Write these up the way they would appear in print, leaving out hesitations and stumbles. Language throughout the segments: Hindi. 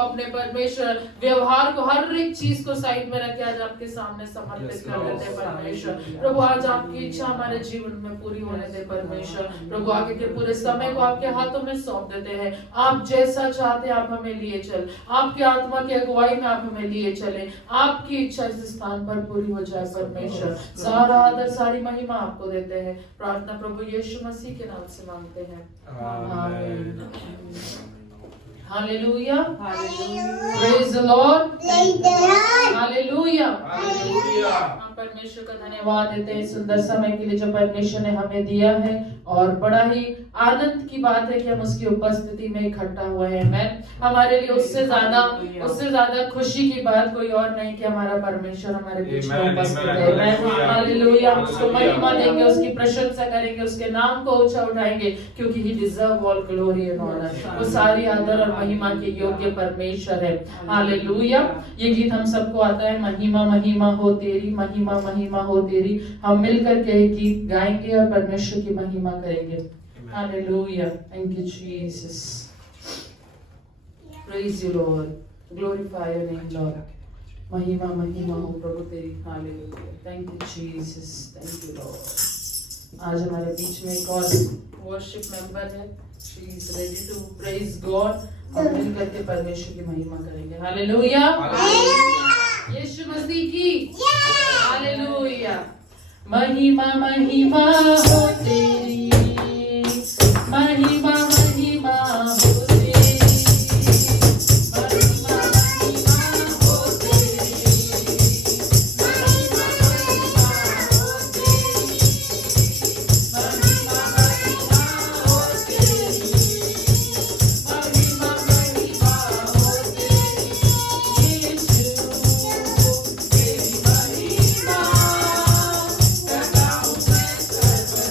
अपने परमेश्वर व्यवहार को, हर एक चीज को साइड में रख के आज आपके सामने समर्पित कर देते हैं परमेश्वर। प्रभु आज आपकी इच्छा हमारे जीवन में पूरी होने दे परमेश्वर। प्रभु आगे के पूरे समय को आपके हाथों में सौंप देते हैं। आप जैसा चाहते हैं आप हमें लिए चल, आपके आत्मा की अगुवाई में आप हमें लिए चले। आपकी इच्छा इस स्थान पर पूरी हो जाए परमेश्वर। सारा आदर सारी महिमा आपको देते हैं। प्रार्थना प्रभु यीशु मसीह के नाम से मांगते हैं, आमीन। Hallelujah, praise the Lord, hallelujah. परमेश्वर का धन्यवाद देते हैं सुंदर समय के लिए जो परमेश्वर ने हमें दिया है। और बड़ा ही आनंद की बात है कि हम उसकी उपस्थिति में इकट्ठा हुए हैं। मैं हमारे लिए उससे ज्यादा खुशी की बात कोई और नहीं कि हमारा परमेश्वर हमारे बीच में उपस्थित है। हालेलुया, हम उसको महिमा देंगे, उसकी प्रशंसा करेंगे, उसके नाम को ऊंचा उठाएंगे क्योंकि he deserve all glory and honour. वो सारी आदर और महिमा के योग्य परमेश्वर है। हालेलुया। ये गीत हम सबको आता है, महिमा महिमा हो तेरी, महिमा महिमा हो तेरी। हम मिलकर के गीत गाएंगे और परमेश्वर की महिमा करेंगे। Hallelujah, thank you Jesus, praise you Lord, glorify your name Lord. महिमा महिमा हो प्रभु तेरी। Hallelujah, thank you Jesus, thank you Lord. आज हमारे बीच में एक और वर्शिप मेंबर है, she is ready to praise God. हम मिल करके परमेश्वर की महिमा करेंगे। हालेलुया, यीशु मसीह की हालेलुया। महिमा महिमा हो तेरी, महिमा महिमा हो तेरी, महिमा महिमा हो तेरी, महिमा महिमा हो तेरी, महिमा महिमा हो तेरी, महिमा महिमा हो तेरी। यीशु तेरी महिमा करता हूँ मैं सर्वदा।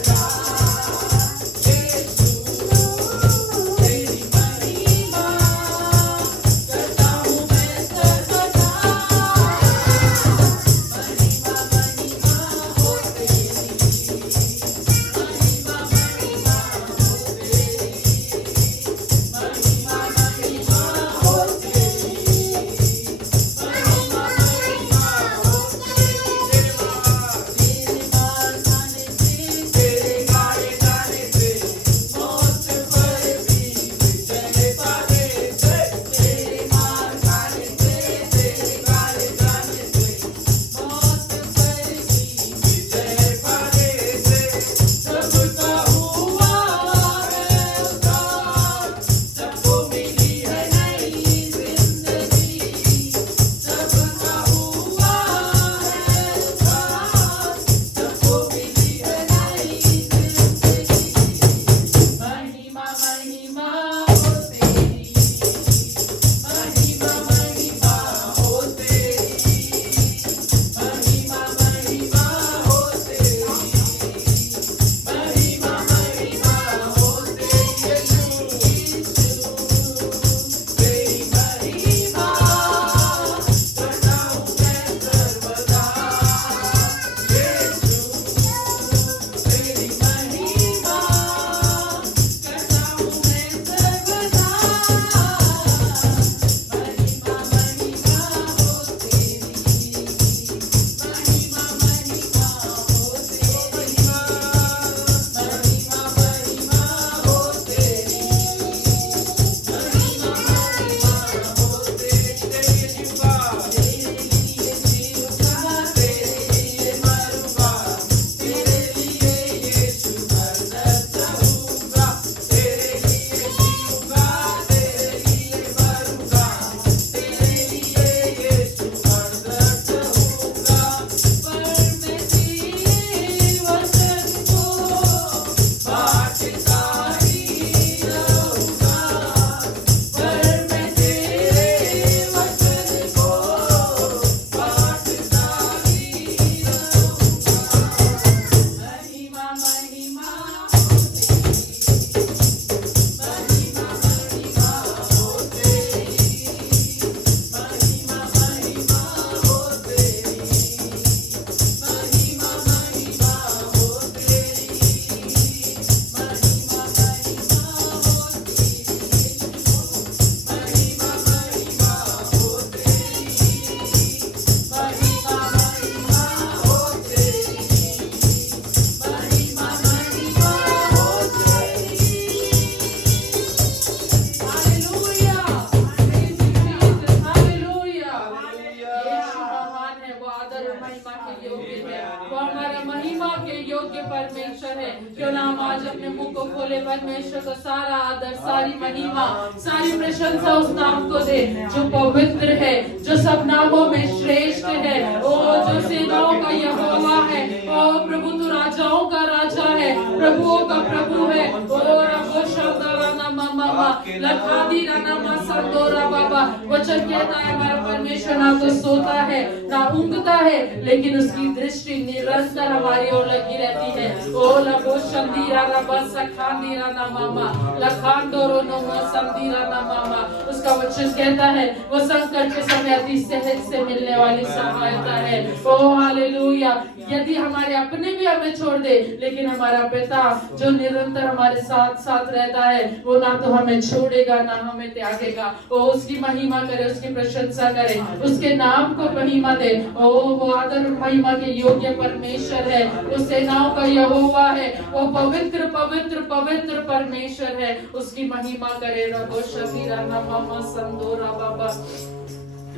परमेश्वर है। क्यों ना हम आज अपने मुंह को खोले, परमेश्वर को सारा आदर, सारी महिमा, सारी प्रशंसा उस नाम को दे जो पवित्र है, जो सब नामों में श्रेष्ठ है। ओ जो सेनाओं का यहोवा है, ओ प्रभु तू राजाओं का राजा है, प्रभुओं का प्रभु है। ओ रबो शब्दारा नामा मामा लखादी राना संदोरा बाबा। वचन कहता है हमारा परमेश्वर ना तो सोता है ना ऊँघता है, लेकिन उसकी दृष्टि निरंतर हमारी ओर लगी रहती है। ओ लबो शंदीरा रबा सखांदीरा ना मामा लखांदोरो नोमो संदीरा ना मामा। उसका वचन कहता है वो संकट के समय अति सहज से मिलने वाली सहायता है। ओ हालेलुया। यदि हमारे अपने भी हमें छोड़ दे, लेकिन हमारा पिता जो निरंतर हमारे साथ साथ रहता है, वो ना तो हमें छोड़ेगा ना हमें त्यागेगा। ओ उसकी महिमा करे, उसकी प्रशंसा करे, उसके नाम को महिमा दे। ओ वो आदर और महिमा के योग्य परमेश्वर है, वो सेनाओं का यहोवा है, वो पवित्र पवित्र पवित्र परमेश्वर है। उसकी महिमा करे। रबो शबीरा नमः संदोरा बाबा।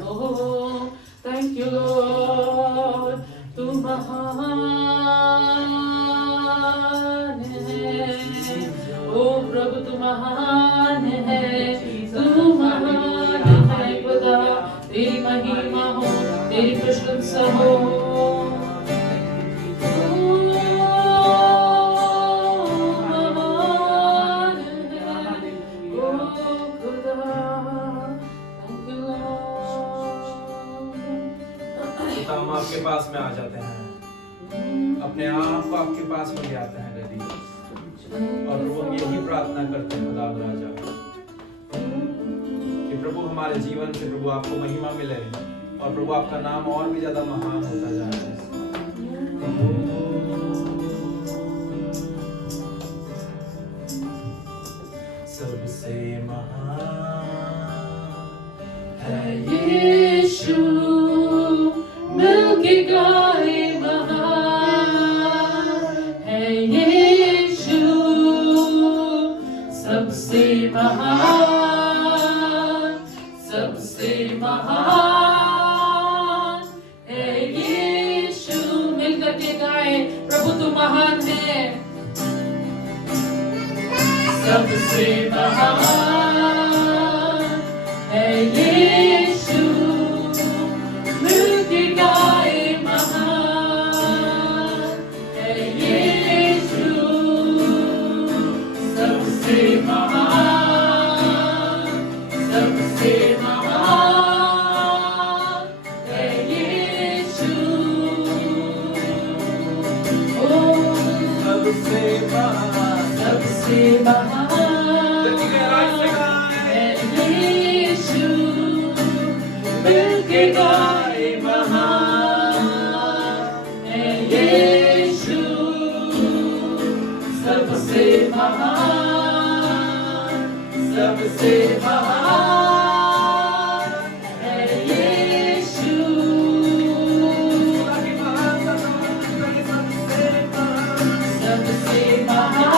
ओह थैंक यू लॉर्ड, तू महान है। ओ प्रभु तू महान है, तू महान है खुदा। तेरी महिमा हो, तेरी प्रशंसा हो। हम आपके पास में आ जाते हैं, अपने आप को आपके पास में ले आते हैं डैडी। और प्रभु हम यही प्रार्थना करते हैं खुदा राजा कि प्रभु हमारे जीवन से प्रभु आपको महिमा मिले और प्रभु आपका नाम और भी ज्यादा महान होता जाए। सबसे महान है यीशु, मिलके गाए महान है यीशु, सबसे महान, सबसे महान है यीशु। मिलकर के गाए प्रभु तू महान है, सबसे महान है यीशु। मिलके गाए महान है यीशु, सबसे महान, सबसे महान है यीशु। ओ सबसे महान, सबसे महान है यीशु। मिलके गाए महान है यीशु, सबसे महान, सबसे महान है यीशु। सबसे महान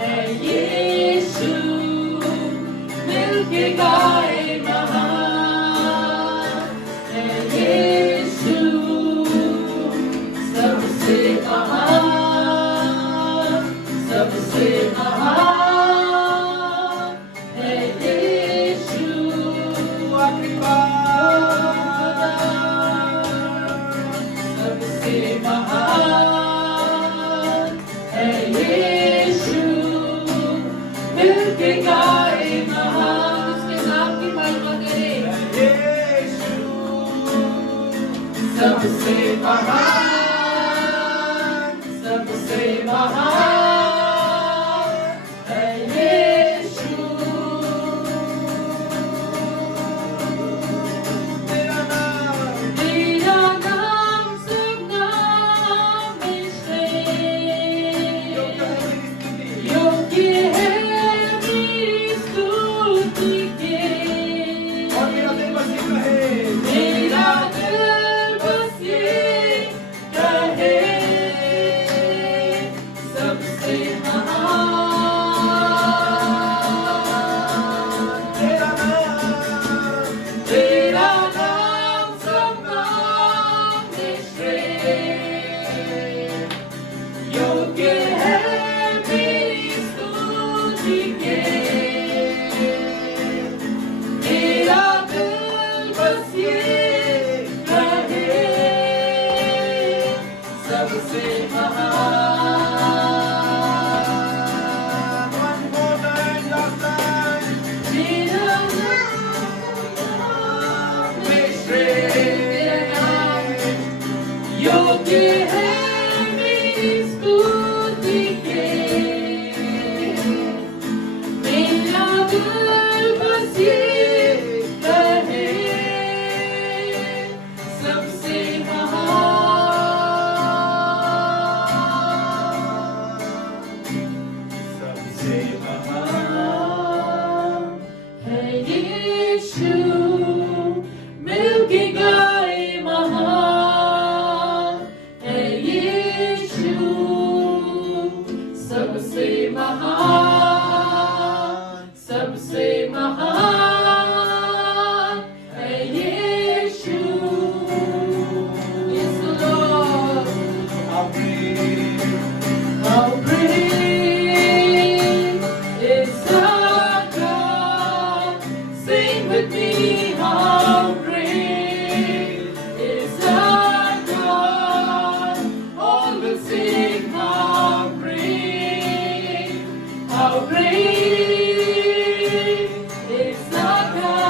है यीशु, मिलके गाए महान है यीशु, सबसे महान, सबसे महान है यीशु। सबसे महान है यीशु, मिलके गाए महान। उसके नाम की महिमा करे। सबसे महान, सबसे महान है यीशु। तेरा नाम सब नाम में श्रेष्ठ, योग्य है मेरी स्तुति के। मेरा दिल बस ये कहे, महान, सबसे महान है यीशु। Yes, Lord. How great is our God. Sing with me, how great is our God. All will sing, how great is our God.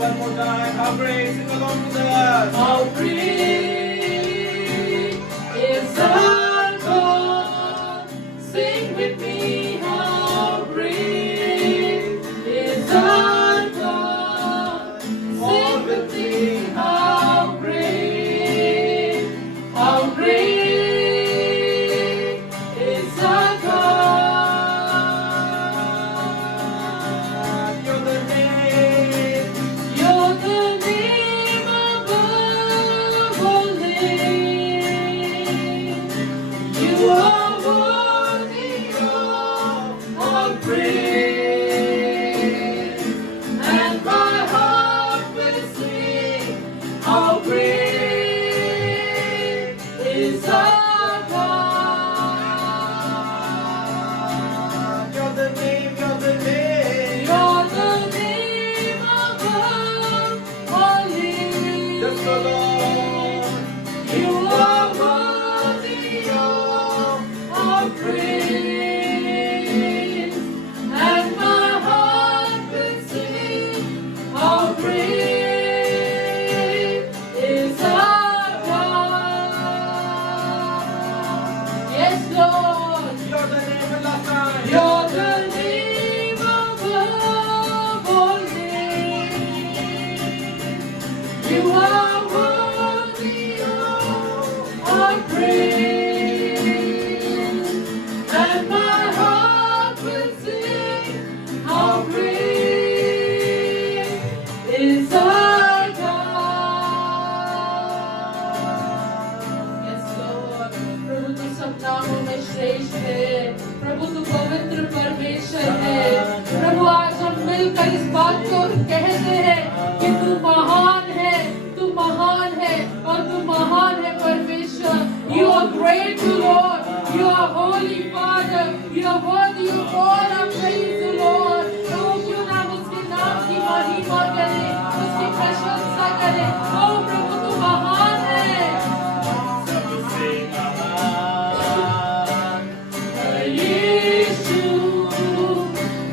One more time, how great, sing along with us. How great is our God. Sing with me, how great is our God. Sing with me, how great is our God. You're the name. You're the name above all names. You are worthy of our praise. And my heart will sing, how great is our God. You're the name, you're the name. You're the name above all names. Yes, the Lord. You are worthy of our praise. And my heart will sing, how great is our God. Yes, Lord. You're the name and last time. You're the name above all names. You are worthy of our praise. And my heart will sing, how great is our God. Yes, Lord. प्रभु तू सब नामों में श्रेष्ठ है। प्रभु तू पवित्र परमेश्वर है। प्रभु आज हम मिलकर इस बात को कहते हैं कि तू महान है और तू महान है परमेश्वर। You are great, Lord. You are holy, Father. You are worthy of all our praise, Lord. प्रभु क्यों ना हम उसके नाम की महिमा करें, उसकी प्रशंसा करें। ओ प्रभु तू महान है। सबसे महान यीशु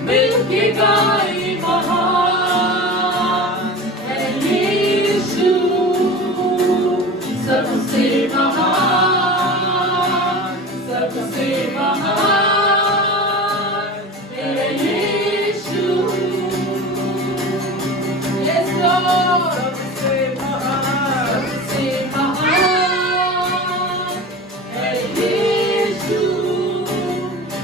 मिलके गाए महान है यीशु, सबसे महान है यीशु। Yes, Lord. सबसे महान सबसे महान है यीशु,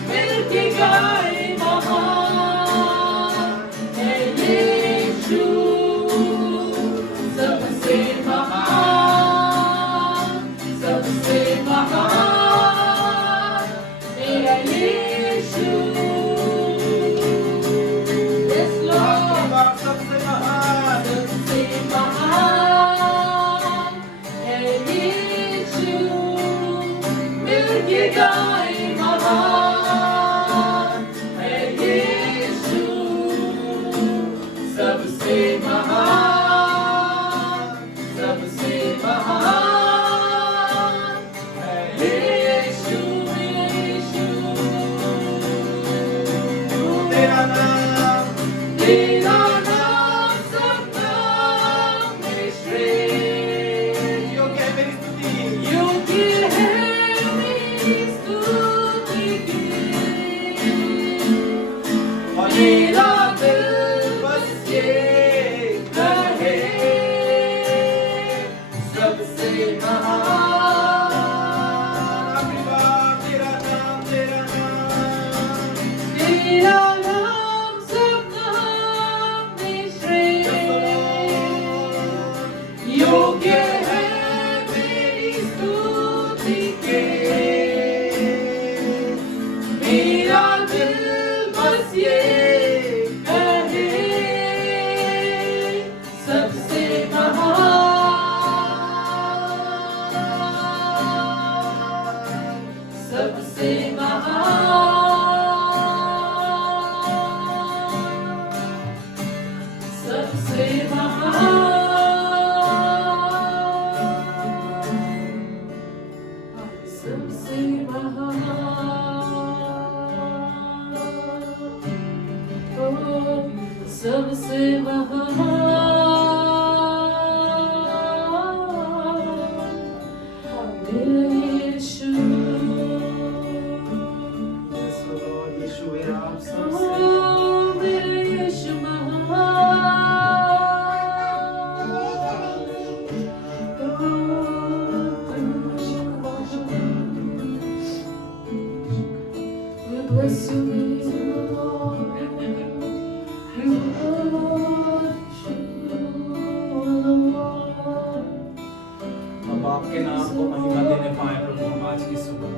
मिलके गाए महान है यीशु, सबसे महान मेरा यीशु। Yes, Lord. सबसे महान सबसे महान है यीशु, मिलके गाए महान है यीशु, सबसे महान है यीशु। तेरा नाम तेरा नाम सब नाम में श्रेष्ठ, योग्य है मेरी स्तुति। योग्य है मेरी स्तुति की। मेरा दिल बस ये कहे, सबसे महान आखिरी बार तेरा नाम तेरा नाम सब नाम में श्रेष्ठ, योग्य है मेरी स्तुति के। सबसे महान, सबसे महान, सबसे महान, ओ सबसे महान मेरा यीशु। Yes, Lord, यीशु है आप ओ सबसे मेरा यीशु महान, we bless your name, Lord. We worship you, Lord. अब आपके नाम को महिमा देने पाए प्रभु हम आज की सुबह।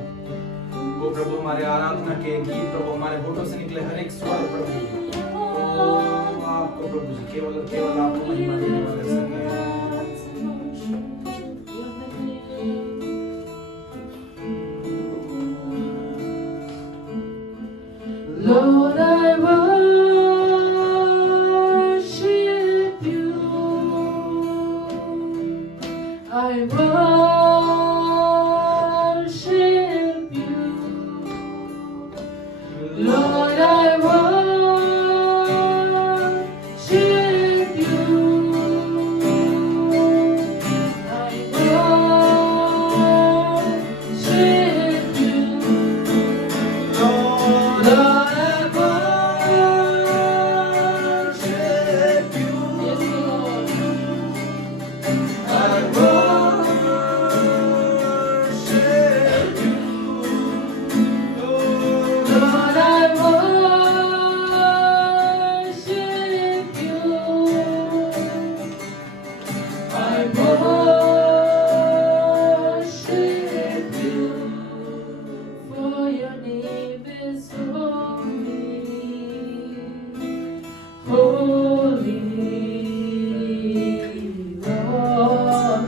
वो प्रभु हमारे आराधना के गीत प्रभु हमारे होठों से निकले हर एक स्वर प्रभु तो आपको प्रभु जी केवल केवल आपको महिमा देने वाले संग हैं। Lord, I worship you. I worship you. Lord, I worship you. I worship you. Lord, I worship you. Yes, Lord. I worship you. Lord, I worship you. I worship you. For your name is holy, holy, Lord.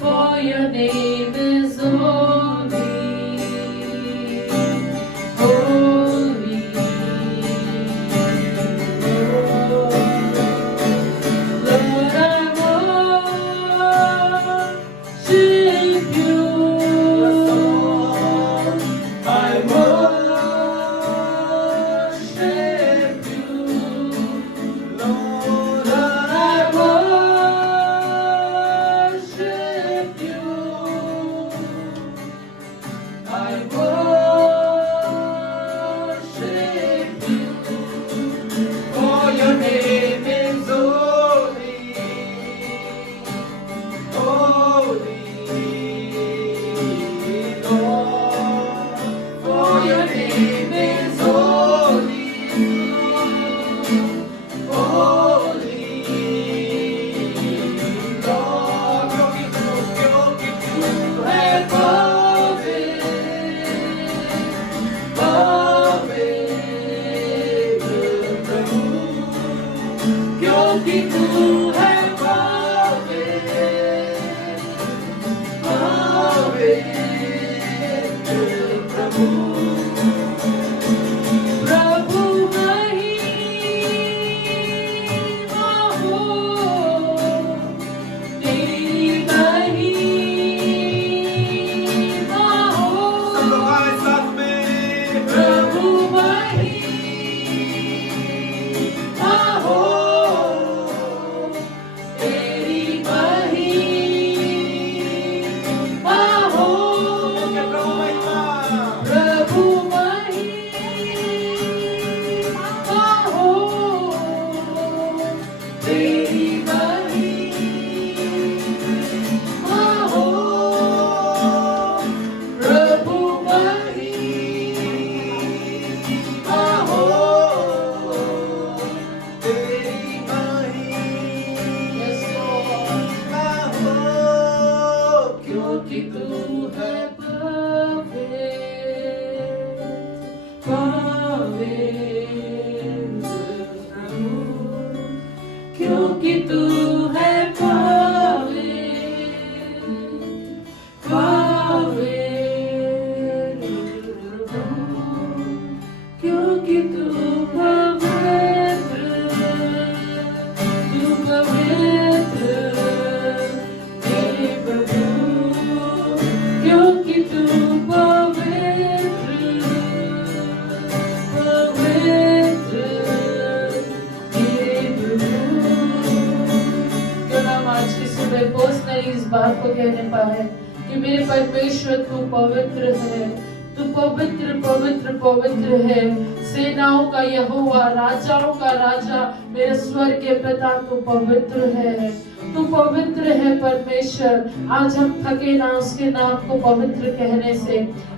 For your name is holy, holy, Lord. Lord, I worship you. I worship you. Lord, I worship you. I worship you. For your name is holy, holy, Lord. For your name is holy, holy, Lord. क्योंकि तू है पवित्र प्रभु, क्योंकि तू है पवित्र प्रभु। प्रभु महिमा हो, तेरी महिमा हो। सब लोग आए साथ में प्रभु महिमा हो, तेरी महिमा हो। प्रभु महिमा प्रभु महिमा हो, तेरी महिमा हो। प्रभु महिमा हो, तेरी महिमा हो क्योंकि तू है पवित्र प्रभु, क्योंकि तू है पवित्र तू पवित्र पवित्र हे प्रभु। क्यों ना हम आज की सुबह पर्सनली इस बात को कहने पाए कि मेरे परमेश्वर तू पवित्र है, तू पवित्र पवित्र पवित्र है। सेनाओं का यहोवा, राजाओं का राजा, मेरे स्वर्ग के पिता तू पवित्र है, तू पवित्र है परमेश्वर। आज हम थके ना उसके नाम को पवित्र कहने से,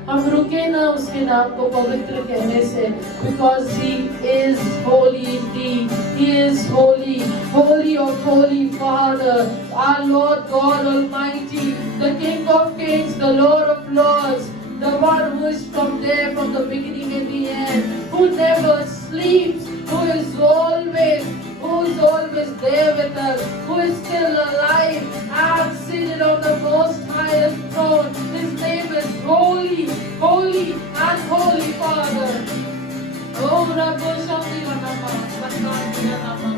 हम रुके ना उसके नाम को पवित्र कहने से, because he is holy indeed, he is holy, holy of holy Father, our Lord God Almighty, the King of Kings, the Lord of Lords, the one who is from there, from the beginning and the end, who never sleeps, who is always there with us, who is still alive and seated on the most highest throne. His name is Holy, Holy and Holy Father. Oh Rabbo Shanti Nama, Shanti Nama.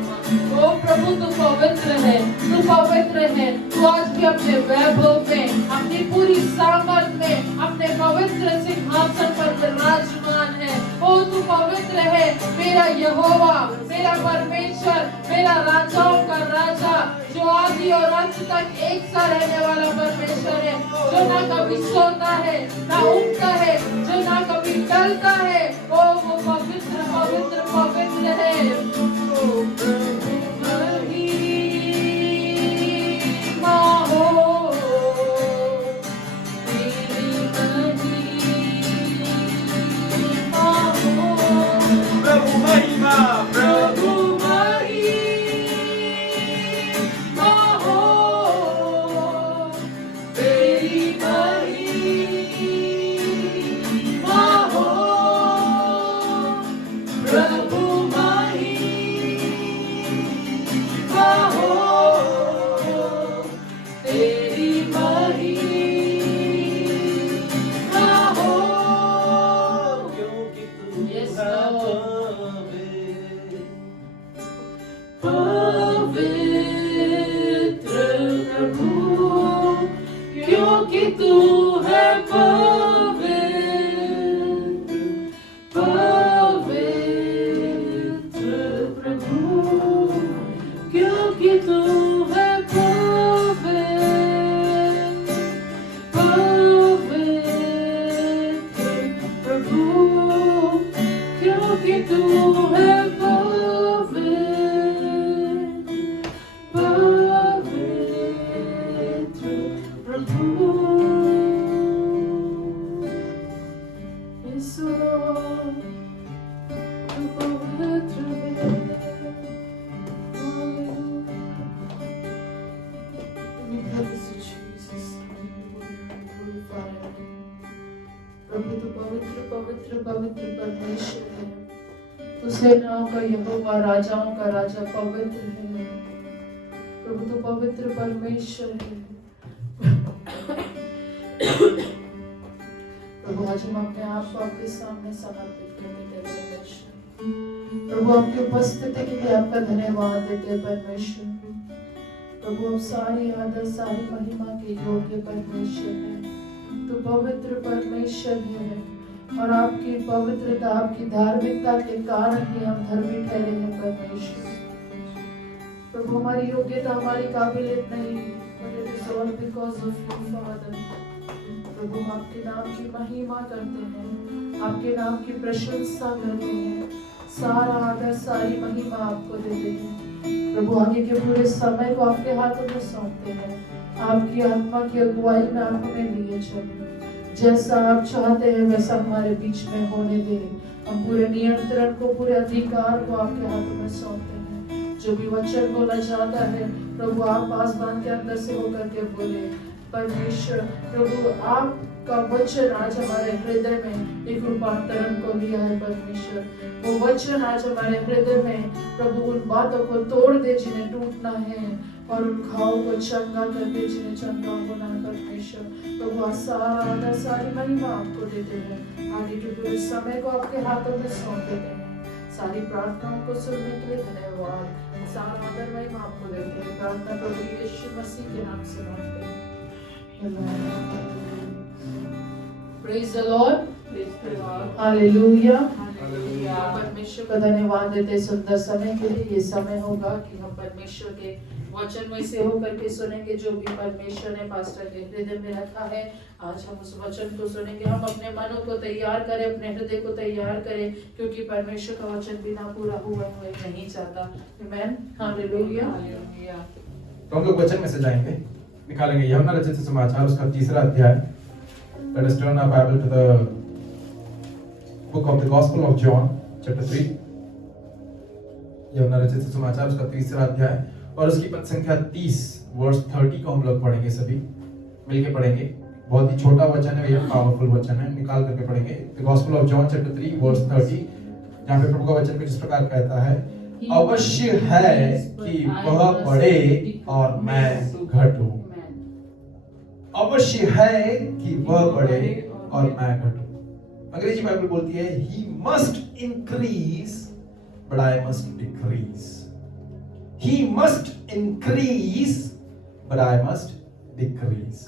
ओ प्रभु तू पवित्र है, तू पवित्र है। तू आज भी अपने वैभव में, अपनी पूरी सामर्थ में, अपने पवित्र सिंहासन पर विराजमान है। ओ तू पवित्र है, मेरा यहोवा, मेरा परमेश्वर, मेरा राजाओं का राजा, जो आदि और अंत तक एक सा रहने वाला परमेश्वर है, जो ना कभी सोता है, ना उठता है, जो ना कभी टलता है। ओ वो पवित्र पवित्र पवित्र है। सेनाओं का यहोवा, राजाओं का राजा पवित्र है। प्रभु तो पवित्र परमेश्वर है। प्रभु आज हम अपने आप को आपके सामने समर्पित करते हैं परमेश्वर। प्रभु आपकी उपस्थिति के लिए आपका धन्यवाद देते हैं परमेश्वर। प्रभु आप सारी आदर, सारी महिमा के योग्य परमेश्वर है। तो पवित्र परमेश्वर है और आपकी पवित्रता, आपकी धार्मिकता के कारण ही हम धर्मी ठहरे हैं परमेश्वर। प्रभु हमारी योग्यता, हमारी काबिलियत नहीं, but it is all because of you, Father। प्रभु हम आपके नाम की महिमा करते हैं, आपके नाम की प्रशंसा करते हैं, सारा आदर, सारी महिमा आपको देते हैं। प्रभु आगे के पूरे समय को आपके हाथों में सौंपते हैं। आपकी आत्मा की अगुवाई में आप हमें लिए चले, जैसा आप चाहते हैं वैसा हमारे बीच में होने दें। हम पूरे नियंत्रण को, पूरे अधिकार को आपके हाथों में सौंपते हैं। जो भी वचन बोला जाता है प्रभु आप आसमान के अंदर से होकर के बोले परमेश्वर। प्रभु आपका वचन आज हमारे हृदय में एक रूपांतरण को लिया है परमेश्वर। वो वचन आज हमारे हृदय में प्रभु उन बातों को तोड़ दे जिन्हें टूटना है, और उन घावों को चंगा कर दे जिन्हें चंगा होना है परमेश्वर। प्रभु सारा सारी महिमा आपको देते हैं। आगे के पूरे समय को आपके हाथों में सौंप देते हैं। सारी प्रार्थनाओं को सुनने के लिए धन्यवाद। सारा आदर महिमा आपको देते हैं। प्रार्थना प्रभु यीशु मसीह के नाम से मांगते हैं। Praise the Lord. हालेलुया। परमेश्वर का धन्यवाद देते सुंदर समय के लिए। ये समय होगा कि हम परमेश्वर के वचन में से होकर के सुनेंगे जो भी परमेश्वर ने पास्टर के हृदय में रखा है। आज हम उस वचन को सुनेंगे। हम अपने मनों को तैयार करें, अपने हृदय को तैयार करें, क्योंकि परमेश्वर का वचन बिना पूरा हुआ नहीं चाहता। आमीन। हालेलुया। तो हम लोग वचन में से जाएंगे, निकालेंगे यूहन्ना रचित सुसमाचार उसका 3रा अध्याय। Let us turn our Bible to the book of the Gospel of John, chapter 3. यूहन्ना रचित सुसमाचार उसका 3रा अध्याय और उसकी पद संख्या 30 वर्स 30 को हम लोग पढ़ेंगे, सभी मिलके पढ़ेंगे। बहुत ही छोटा वचन है, ये पावरफुल वचन है, निकाल करके पढ़ेंगे। The Gospel of John chapter 3 verse 30, जहाँ पे प्रभु का वचन कुछ इस प्रकार कहता है, अवश्य है कि वह बढ़े और मैं घटूं। अवश्य है कि वह बढ़े और मैं घटूं। अंग्रेजी बाइबल बोलती है, he must increase but I must decrease. He must increase but I must decrease.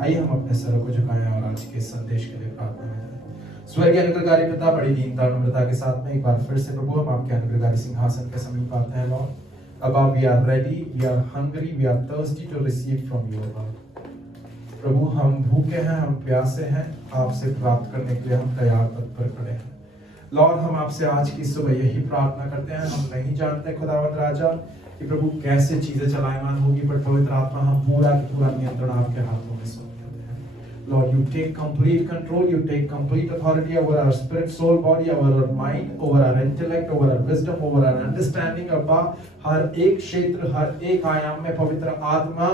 आइए हम अपने सर को झुकाएं और आज के संदेश के लिए प्रार्थना करें। स्वर्गीय अनुग्रहकारी पिता, बड़ी दीनता और नम्रता के साथ में एक बार फिर से प्रभु हम आपके अनुग्रहकारी सिंहासन के समीप आते हैं लॉर्ड। अब आप, we are ready, we are hungry, we are thirsty to receive from you Lord। प्रभु हम भूखे हैं, हम प्यासे हैं, आपसे प्राप्त करने के लिए हम तैयार तत्पर खड़े हैं लॉर्ड। हम आपसे आज की सुबह यही प्रार्थना करते हैं। हम नहीं जानते खुदावंद राजा कि प्रभु कैसे चीजें चलायमान होगी, पर पवित्र आत्मा हम पूरा नियंत्रण आपके हाथों में सौंप देते हैं Lord. You take complete control, you take complete authority over our spirit, soul, body, over our mind, over our intellect, over our wisdom, over our understanding. अब्बा, हर एक क्षेत्र, हर एक आयाम में पवित्र आत्मा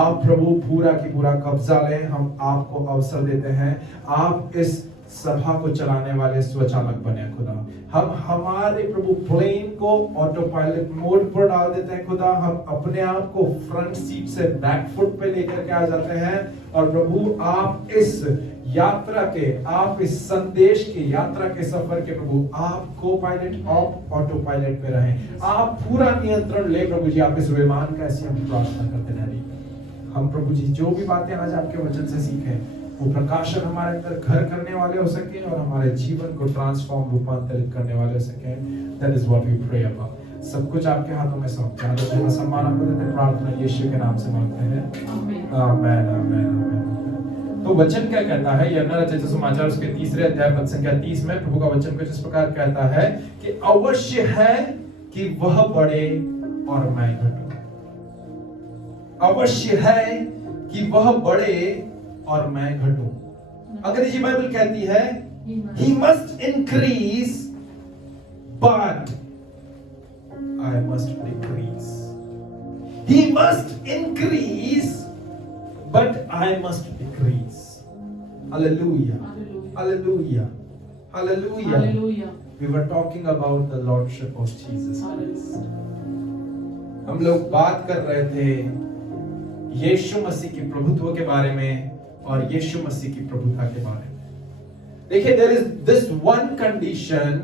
आप प्रभु पूरा की पूरा कब्जा लें। हम आपको अवसर देते हैं, आप इस सभा को चलाने वाले स्वचालक बने खुदा। हम हमारे प्रभु प्लेन को ऑटो पायलट मोड पर डाल देते हैं खुदा। हम अपने आप को फ्रंट सीट से बैक फुट पे लेकर के आ जाते हैं और प्रभु आप इस यात्रा के, आप इस संदेश की यात्रा के सफर के प्रभु आप को पायलट और ऑटो पायलट पे रहें। आप पूरा नियंत्रण ले प्रभु जी। आप इस विमान का ऐसी हम प्रार्थना करते हैं। हम प्रभु जी जो भी बातें आज आपके वचन से सीखें वो प्रकाशन हमारे अंदर घर करने वाले हो सके और हमारे जीवन को ट्रांसफॉर्म, रूपांतरित करने वाले हो सके। That is what we pray about. सब कुछ आपके हाथों में सौंपते हैं। तो सम्मान आपको देते हैं, प्रार्थना यीशु के नाम से मांगते हैं, आमीन आमीन आमीन। तो वचन क्या कहता है? यूहन्ना रचित सुसमाचार उसके 3रे अध्याय पद संख्या 30 में प्रभु का वचन कुछ इस प्रकार कहता है कि अवश्य है कि वह बढ़े और मैं घटूं। अवश्य है कि वह बढ़े और मैं घटूं। अंग्रेजी बाइबल कहती है, he must increase but I must decrease. He must increase but I must decrease. Hallelujah. Hallelujah. Hallelujah. Hallelujah. We were talking about the lordship of Jesus Christ. हम लोग बात कर रहे थे यीशु मसीह की प्रभुत्व के बारे में और यीशु मसीह की प्रभुता के बारे में। देखिए, there is this one condition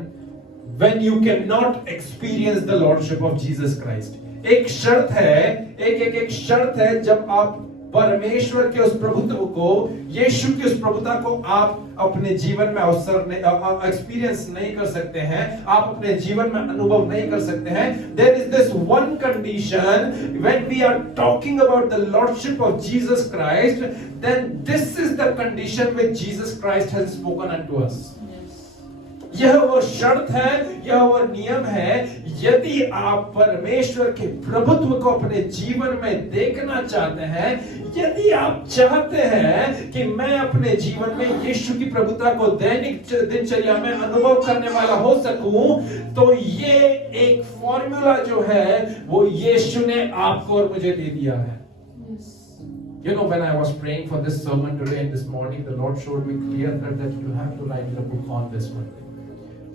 when you cannot experience the lordship of Jesus Christ. एक शर्त है, एक शर्त है जब आप परमेश्वर के उस प्रभुत्व को, यीशु की उस प्रभुता को आप अपने जीवन में एक्सपीरियंस नहीं कर सकते हैं, आप अपने जीवन में अनुभव नहीं कर सकते हैं। There is this one condition when we are talking about the lordship of Jesus Christ, then this is the condition which Jesus Christ has spoken unto us. यह वो शर्त है, यह वो नियम है। यदि आप परमेश्वर के प्रभुत्व को अपने जीवन में देखना चाहते हैं, यदि आप चाहते हैं कि मैं अपने जीवन में यीशु की प्रभुता को दैनिक दिनचर्या में अनुभव करने वाला हो सकूं, तो ये एक फॉर्मूला जो है वो यीशु ने आपको और मुझे दे दिया है। You know, when I was praying for this sermon today and this morning, the Lord showed me clear that you have to write a book on this one.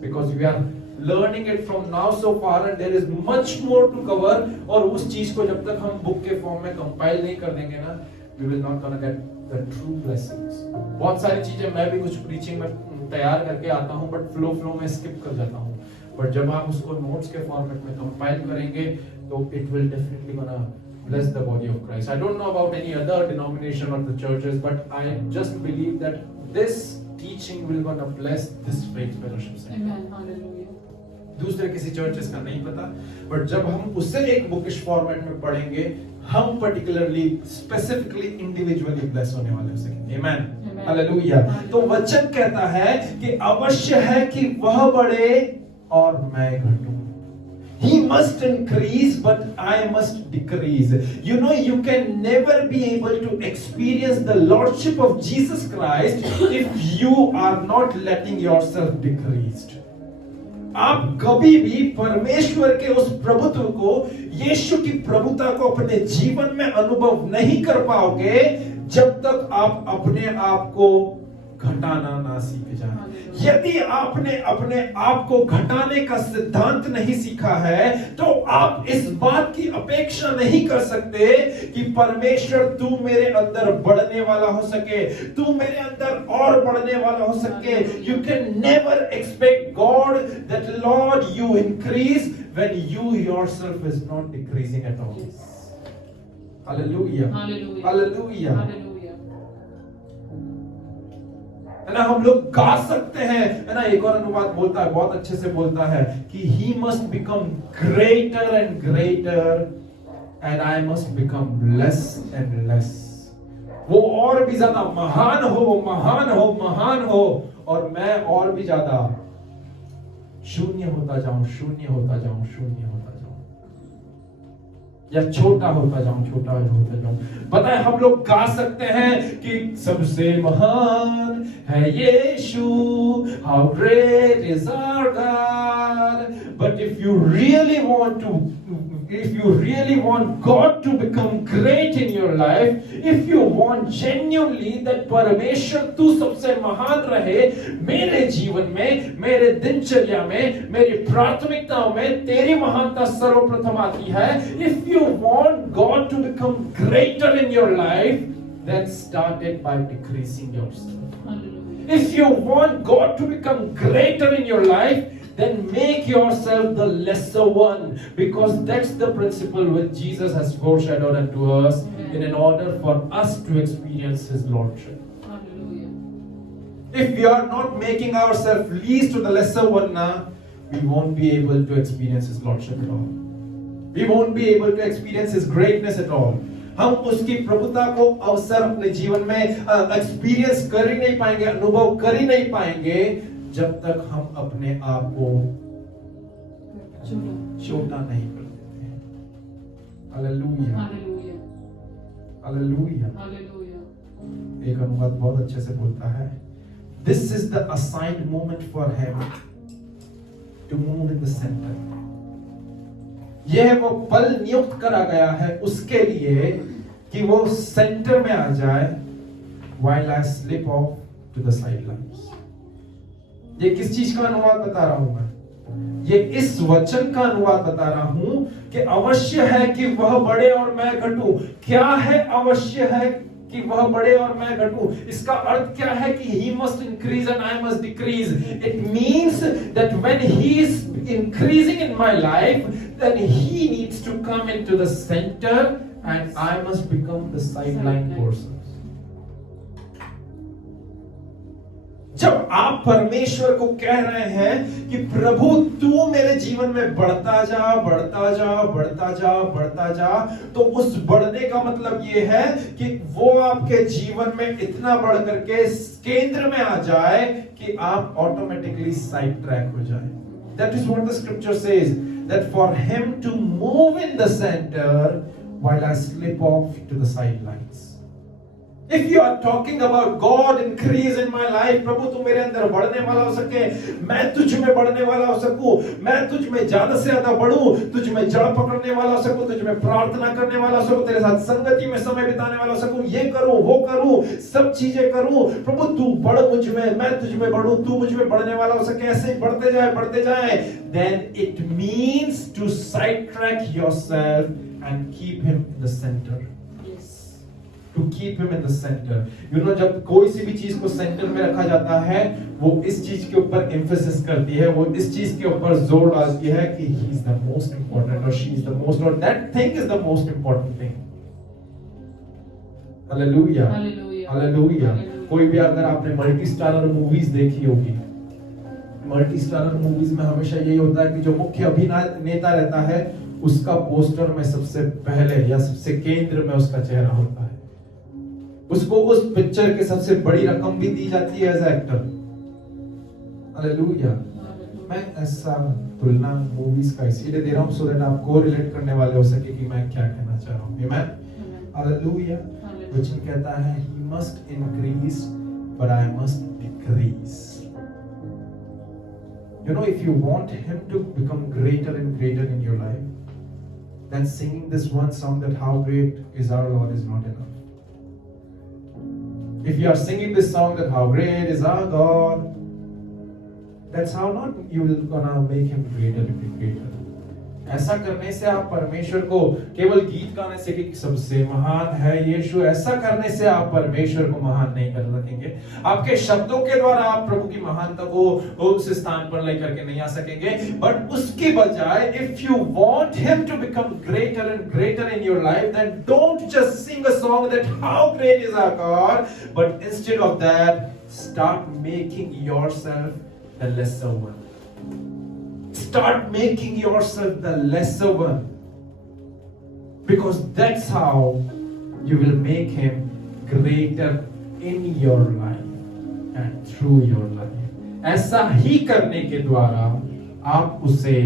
Because we are learning it from now so far and there is much more to cover. और उस चीज को जब तक हम बुक के फॉर्म में कंपाइल नहीं कर देंगे ना, we will not gonna get the true blessings. बहुत सारी चीजें मैं भी कुछ प्रीचिंग में तैयार करके आता हूँ, बट फ्लो में स्किप कर जाता हूँ। बट जब आप उसको नोट्स के फॉर्मेट में कंपाइल करेंगे तो it will definitely gonna bless the body of Christ. I don't know about any other denomination or the churches, but I just believe that this teaching will gonna bless this faith fellowship center. Amen. Hallelujah. दूसरे किसी चर्चेस का नहीं पता, बट जब हम उसे एक बुकिश फॉर्मेट में पढ़ेंगे, हम पर्टिकुलरली स्पेसिफिकली इंडिविजुअली ब्लेस होने वाले हैं। आमेन, हालेलुया। तो वचन कहता है कि अवश्य है कि वह बढ़े और मैं घटूं। He must increase, but I must decrease. You know, you can never be able to experience the lordship of Jesus Christ if you are not letting yourself decreased. आप कभी भी परमेश्वर के उस प्रभुत्व को, यीशु की प्रभुता को अपने जीवन में अनुभव नहीं कर पाओगे जब तक आप अपने आप को घटाना ना सीख जाए। यदि आपने अपने आप को घटाने का सिद्धांत नहीं सीखा है, तो आप इस बात की अपेक्षा नहीं कर सकते कि परमेश्वर तू मेरे अंदर बढ़ने वाला हो सके, तू मेरे अंदर और बढ़ने वाला हो सके। You can never expect God that Lord you increase when you yourself is not decreasing at all. Hallelujah, hallelujah, hallelujah. है ना, हम लोग गा सकते हैं, है ना। एक और अनुवाद बोलता है, बहुत अच्छे से बोलता है कि he must become greater and greater and I must become less and less। वो और भी ज्यादा महान हो, महान हो, महान हो, और मैं और भी ज्यादा शून्य होता जाऊं, शून्य होता जाऊं, शून्य होता जाऊं, या छोटा होता जाऊं, छोटा होता जाऊं। पता है, हम लोग गा सकते हैं कि सबसे महान है यीशु, how great is our God, but if you really want God to become great in your life, if you want genuinely that परमेश्वर तू सबसे महान रहे मेरे जीवन में, मेरे दिनचर्या में, मेरी प्राथमिकताओं में तेरी महानता सर्वप्रथम आती है। If you want God to become greater in your life, then start it by decreasing yourself. If you want God to become greater in your life, then make yourself the lesser one, because that's the principle which Jesus has foreshadowed unto us in order for us to experience His Lordship. Hallelujah. If we are not making ourselves least to the lesser one now, we won't be able to experience His Lordship at all. We won't be able to experience His greatness at all. हम उसकी प्रभुता को अवसर अपने जीवन में एक्सपीरियंस कर ही नहीं पाएंगे, अनुभव कर ही नहीं पाएंगे जब तक हम अपने आप को छोटा नहीं कर देते हैं। Hallelujah, hallelujah, hallelujah, hallelujah. एक अनुवाद बहुत अच्छे से बोलता है, This is the assigned moment for him to move in the center. यह वो पल नियुक्त करा गया है उसके लिए कि वो सेंटर में आ जाए, while I slip off to the sidelines। ये किस चीज का अनुवाद बता रहा हूं मैं? ये इस वचन का अनुवाद बता रहा हूं कि अवश्य है कि वह बढ़े और मैं घटूं। क्या है अवश्य है कि वह बढ़े और मैं घटूं? इसका अर्थ क्या है कि he must increase and I must decrease। It means that when he is increasing in my life, then he needs to come into the center and I must become the sideline person। जब आप परमेश्वर को कह रहे हैं कि प्रभु तू मेरे जीवन में बढ़ता जा, बढ़ता जा, बढ़ता जा, बढ़ता जा, तो उस बढ़ने का मतलब ये है कि वो आपके जीवन में इतना बढ़ करके केंद्र में आ जाए कि आप ऑटोमेटिकली साइड ट्रैक हो जाए। That is what the scripture says, that for him to move in the center while I slip off to the sidelines। If you are talking about God increase in my life, प्रभु तू मेरे अंदर बढ़ने वाला हो सके, मैं तुझ में बढ़ने वाला हो सकूं, मैं तुझ में ज्यादा से ज्यादा बढ़ूं, तुझ में जड़ पकड़ने वाला हो सकूं, तुझ में प्रार्थना करने वाला हो सकूं, तेरे साथ संगति में समय बिताने वाला हो सकूं, ये करूं, वो करूं, सब चीजें करूं, प्रभु तू बढ़ मुझ में, मैं तुझ में बढ़ूं, तू मुझ में बढ़ने वाला हो सके, ऐसे ही बढ़ते जाए, बढ़ते जाए। Then it means to sidetrack yourself and keep him in the center। To keep him in the center। You know, जब कोई सी भी चीज को सेंटर में रखा जाता है, वो इस चीज के ऊपर एम्फेसिस करती है, वो इस चीज के ऊपर जोर डालती है कि he is the most important or she is the most or that thing is the most important thing। Hallelujah, hallelujah, hallelujah. Hallelujah. कोई भी अगर आपने मल्टी स्टारर मूवीज देखी होगी, मल्टी स्टारर मूवीज में हमेशा यही होता है कि जो मुख्य अभिनेता रहता है उसका पोस्टर में सबसे पहले या सबसे केंद्र में उसका चेहरा होता है। उसको उस पिक्चर के सबसे बड़ी रकम भी दी जाती है एज एक्टर। हालेलुया। मैं ऐसा तुलना मूवीज का इसीलिए दे रहा हूँ सो दैट आप को रिलेट करने वाले हो सके कि मैं क्या कहना चाह रहा हूँ। आमीन, हालेलुया। वचन कहता है he must increase but I must decrease. You know, if you want him to become greater and greater in your life, then singing this one song that how great is our Lord is not enough. If you are singing this song that how great is our God, that's how not you will gonna make him greater and greater. ऐसा करने से आप परमेश्वर को केवल गीत गाने से कि सबसे महान है यीशु, ऐसा करने से आप परमेश्वर को महान नहीं कर सकेंगे। आपके शब्दों के द्वारा आप प्रभु की महानता को उस स्थान पर लेकर के नहीं आ सकेंगे। बट उसकी बजाय if you want him to become greater and greater in your life, then don't just sing a song that how great is our God, but instead of that start making yourself the lesser one. Start making yourself the lesser one, because that's how you will make him greater in your life and through your life. ऐसा ही करने के द्वारा आप उसे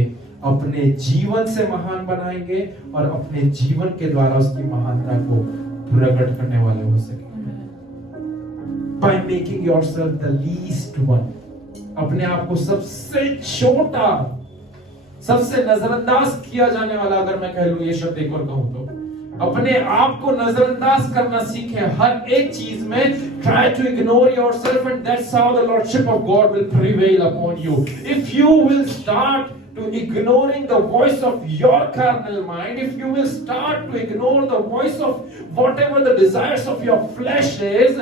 अपने जीवन से महान बनाएंगे और अपने जीवन के द्वारा उसकी महानता को प्रकट करने वाले हो सकेंगे। By making yourself the least one, अपने आप को सबसे छोटा, सबसे नजरअंदाज किया जाने वाला, अगर मैं कह लूं ये शब्द एक और कहूं तो अपने आप को नजरअंदाज करना सीखें हर एक चीज में। Try to ignore yourself and that's how the lordship of God will prevail upon you. If you will start to ignoring the voice of your carnal mind, if you will start to ignore the voice of whatever the desires of your flesh is,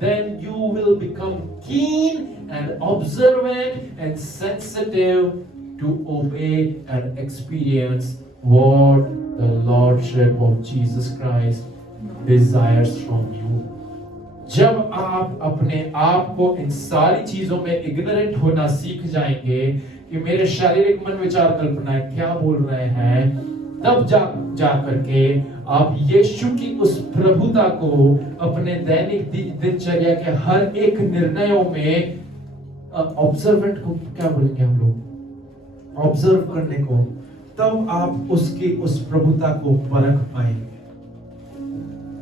then you will become keen and observant and sensitive to obey and experience what the Lordship of Jesus Christ desires from you. जब आप अपने आप को इन सारी चीजों में इग्नोरेंट होना सीख जाएंगे कि मेरे शारीरिक मन विचार कल्पनाएं क्या बोल रहे हैं, तब जा करके आप यीशु की उस प्रभुता को अपने दैनिक दिनचर्या के हर एक निर्णयों में ऑब्जर्वेंट को क्या बोलेंगे हम लोग, ऑब्जर्व करने को, तब आप उसकी उस प्रभुता को परख पाएंगे,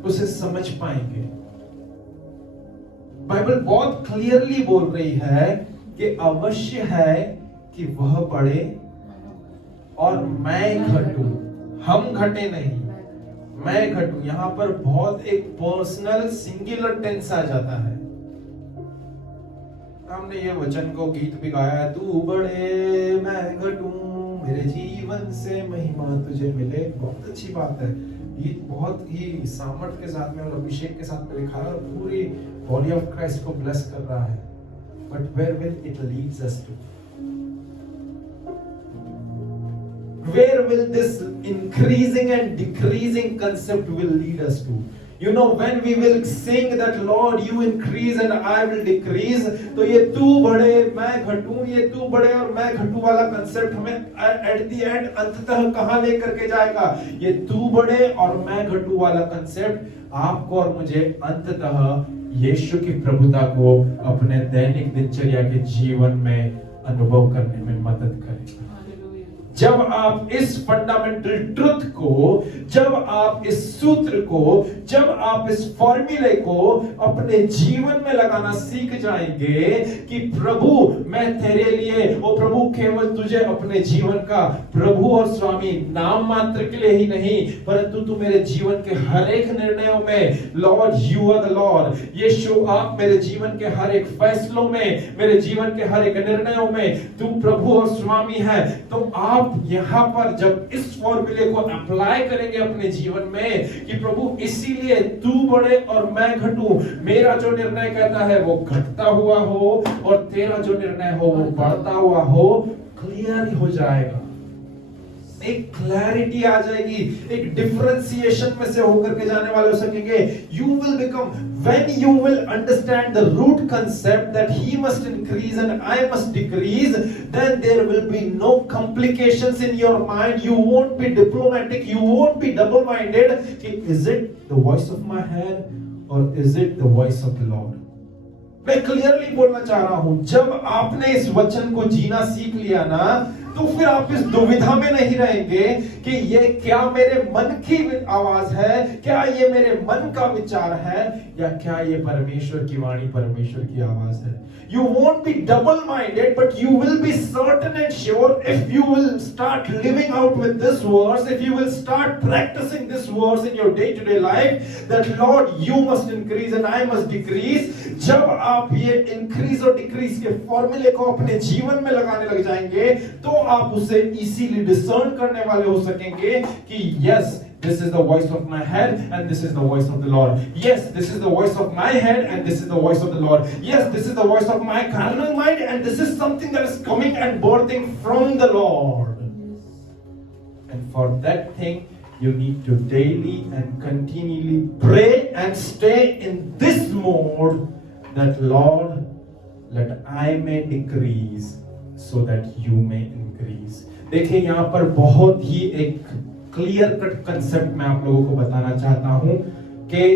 उसे समझ पाएंगे। बाइबल बहुत क्लियरली बोल रही है कि अवश्य है कि वह बढ़े और मैं घटूं, हम घटे नहीं, मैं घटूं। यहां पर बहुत एक पर्सनल सिंगुलर टेंस आ जाता है। हमने ये वचन को गीत भी गाया है, तू बढ़े मैं घटूं, मेरे जीवन से महिमा तुझे मिले। बहुत अच्छी बात है, गीत बहुत ही सामर्थ के साथ में और अभिषेक के साथ में लिखा है और पूरी बॉडी ऑफ क्राइस्ट को ब्लेस कर रहा है। But where will it leads us to? Where will this increasing and decreasing concept will lead us to? You know, when we will sing that Lord you increase and I will decrease, तो ये तू बढ़े मैं घटूं, ये तू बढ़े और मैं घटूं वाला कंसेप्ट हमें at the end अंततः कहां लेकर के जाएगा? ये तू बढ़े और मैं घटूं वाला कंसेप्ट आपको और मुझे अंततः यीशु की प्रभुता को अपने दैनिक दिनचर्या के जीवन में अनुभव करने में मदद करेगा। जब आप इस फंडामेंटल ट्रुथ को, जब आप इस सूत्र को, जब आप इस फॉर्मूले को अपने जीवन में लगाना सीख जाएंगे कि प्रभु मैं तेरे लिए, ओ प्रभु केवल तुझे अपने जीवन का प्रभु और स्वामी नाम मात्र के लिए ही नहीं, परंतु तू मेरे जीवन के हर एक निर्णयों में, lord you are the lord, Yeshu आप मेरे जीवन के हर एक फैसलों में, मेरे जीवन के हर एक निर्णयों में तू प्रभु और स्वामी है। तो आप यहां पर जब इस फॉर्मूले को अप्लाई करेंगे अपने जीवन में कि प्रभु इसीलिए तू बढ़े और मैं घटूं, मेरा जो निर्णय कहता है वो घटता हुआ हो और तेरा जो निर्णय हो वो बढ़ता हुआ हो, क्लियर हो जाएगा, एक क्लैरिटी आ जाएगी, एक डिफरेंशिएशन में से होकर के जाने वाले हो सकेंगे। You will become, when you will understand the root concept that he must increase and I must decrease, then there will be no complications in your mind. You won't be diplomatic, you won't be double-minded. Is it the voice of my head or is it the voice of the Lord? मैं क्लियरली बोलना चाह रहा हूं, जब आपने इस वचन को जीना सीख लिया ना, तो फिर आप इस दुविधा में नहीं रहेंगे कि ये क्या मेरे मन की आवाज है, क्या ये मेरे मन का विचार है, या क्या ये परमेश्वर की वाणी, परमेश्वर की आवाज है। You won't be double-minded, but you will be certain and sure if you will start living out with this verse, if you will start practicing this verse in your day-to-day life, that Lord, you must increase and I must decrease। जब आप ये increase और decrease के फॉर्मूले को अपने जीवन में लगाने लग जाएंगे, तो आप उसे इजीली डिसर्न करने वाले हो सकेंगे कि yes, this is the voice of my head and this is the voice of the Lord. Yes, this is the voice of my head and this is the voice of the Lord. Yes, this is the voice of my carnal mind and this is something that is coming and birthing from the Lord. And for that thing, you need to daily and continually pray and stay in this mode that Lord, let I may decrease so that you may increase. देखिए यहाँ पर बहुत ही एक क्लियर कट कंसेप्ट मैं आप लोगों को बताना चाहता हूं कि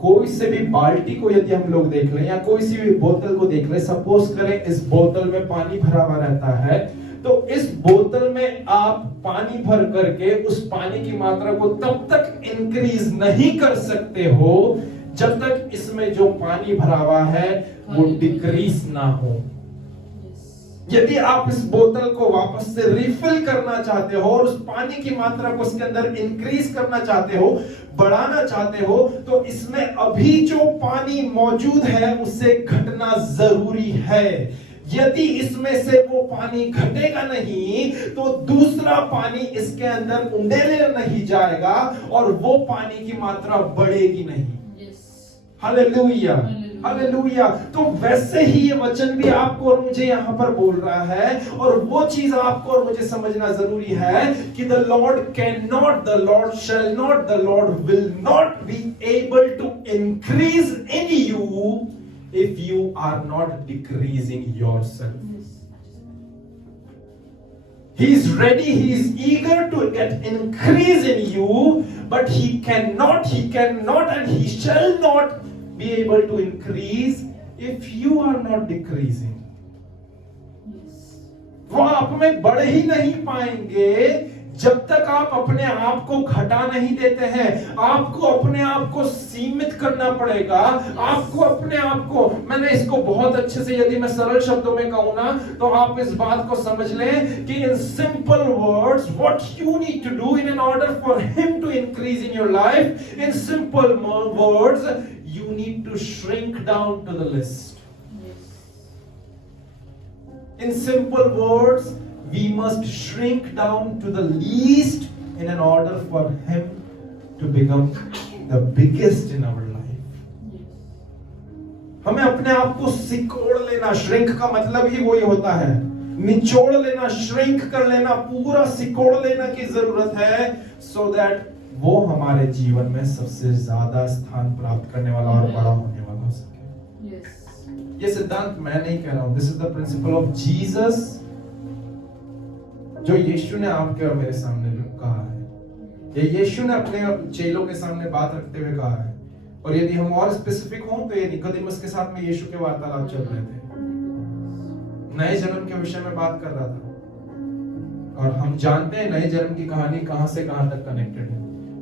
कोई से भी बाल्टी को यदि हम लोग देख लें या कोई सी भी बोतल को देख लें, सपोज करें इस बोतल में पानी भरा हुआ रहता है, तो इस बोतल में आप पानी भर करके उस पानी की मात्रा को तब तक इंक्रीज नहीं कर सकते हो जब तक इसमें जो पानी भरा हुआ है वो डिक्रीज ना हो। यदि आप इस बोतल को वापस से रिफिल करना चाहते हो और उस पानी की मात्रा को इसके अंदर इंक्रीज करना चाहते हो, बढ़ाना चाहते हो, तो इसमें अभी जो पानी मौजूद है उससे घटना जरूरी है। यदि इसमें से वो पानी घटेगा नहीं तो दूसरा पानी इसके अंदर उंडेले नहीं जाएगा और वो पानी की मात्रा बढ़ेगी नहीं। Hallelujah, hallelujah. तो वैसे ही ये वचन भी आपको और मुझे यहां पर बोल रहा है, और वो चीज आपको और मुझे समझना जरूरी है कि the Lord cannot, the Lord shall not, the Lord will not be able to increase in you if you are not decreasing yourself. He is ready, he is eager to get increase in you, but he cannot and he shall not be able to increase if you are not decreasing. वो आप में बढ़ ही नहीं पाएंगे जब तक आप अपने आप को घटा नहीं देते हैं। आपको अपने आप को सीमित करना पड़ेगा। आपको अपने आप को, मैंने इसको बहुत अच्छे से यदि मैं सरल शब्दों में कहूं ना, तो आप इस बात को समझ लें कि in simple words what you need to do in order for him to increase in your life, in simple words you need to shrink down to the list. In simple words, we must shrink down to the least in order for him to become the biggest in our life. हमें अपने आप को सिकोड़ लेना, श्रिंक का मतलब ही वही होता है, निचोड़ लेना, श्रिंक कर लेना, पूरा सिकोड़ लेना की जरूरत है, so that वो हमारे जीवन में सबसे ज्यादा स्थान प्राप्त करने वाला और बड़ा होने वाला हो सके। ये सिद्धांत मैं नहीं कह रहा हूं, this is the principle of Jesus, जो यीशु ने आपके और मेरे सामने कहा है। ये यीशु ने अपने चेलों के सामने बात रखते हुए कहा है। और यदि हम और स्पेसिफिक हों तो ये निकोदेमुस के साथ में यीशु के वार्तालाप चल रहे थे, नए जन्म के विषय में बात कर रहा था। और हम जानते हैं नए जन्म की कहानी कहां से कहां तक कनेक्टेड है।